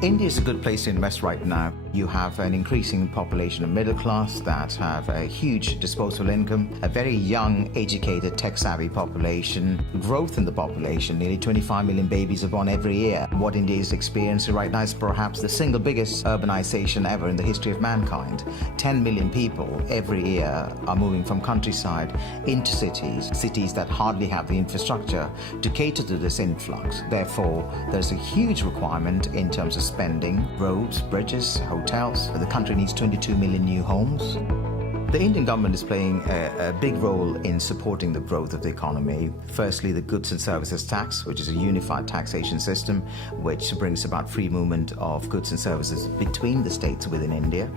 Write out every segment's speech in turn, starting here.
India is a good place to invest right now. You have an increasing population of middle class that have a huge disposable income, a very young, educated, tech-savvy population, growth in the population. Nearly 25 million babies are born every year. What India is experiencing right now is perhaps the single biggest urbanization ever in the history of mankind. 10 million people every year are moving from countryside into cities that hardly have the infrastructure to cater to this influx. Therefore, there's a huge requirement in terms of spending, roads, bridges, hotels. The country needs 22 million new homes. The Indian government is playing a big role in supporting the growth of the economy. Firstly, the goods and services tax, which is a unified taxation system, which brings about free movement of goods and services between the states within India.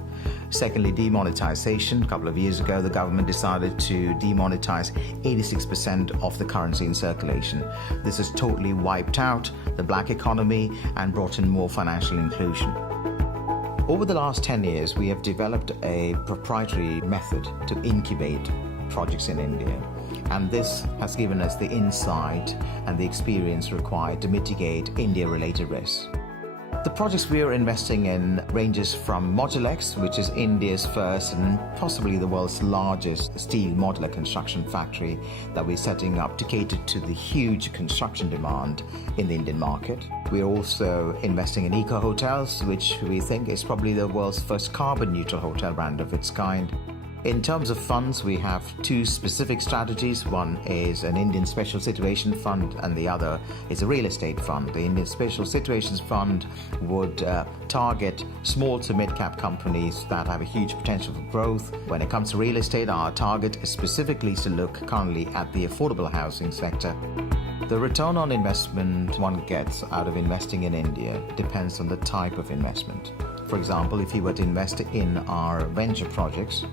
Secondly, demonetization. A couple of years ago, the government decided to demonetize 86% of the currency in circulation. This has totally wiped out the black economy and brought in more financial inclusion. Over the last 10 years, we have developed a proprietary method to incubate projects in India. And this has given us the insight and the experience required to mitigate India-related risks. The projects we are investing in ranges from Modulex, which is India's first and possibly the world's largest steel modular construction factory that we're setting up to cater to the huge construction demand in the Indian market. We're also investing in eco hotels, which we think is probably the world's first carbon neutral hotel brand of its kind. In terms of funds, we have two specific strategies. One is an Indian Special Situations Fund and the other is a real estate fund. The Indian Special Situations Fund would target small to mid-cap companies that have a huge potential for growth. When it comes to real estate, our target is specifically to look currently at the affordable housing sector. The return on investment one gets out of investing in India depends on the type of investment. For example, if you were to invest in our venture projects,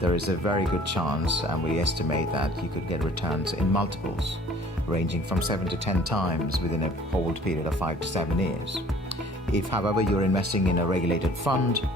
there is a very good chance, and we estimate that you could get returns in multiples, ranging from 7 to 10 times within a hold period of 5 to 7 years. If, however, you're investing in a regulated fund,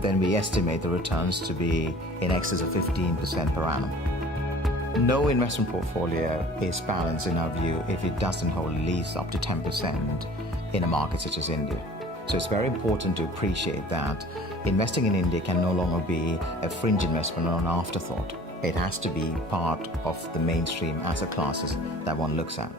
then we estimate the returns to be in excess of 15% per annum. No investment portfolio is balanced in our view if it doesn't hold at least up to 10% in a market such as India. So it's very important to appreciate that investing in India can no longer be a fringe investment or an afterthought. It has to be part of the mainstream asset classes that one looks at.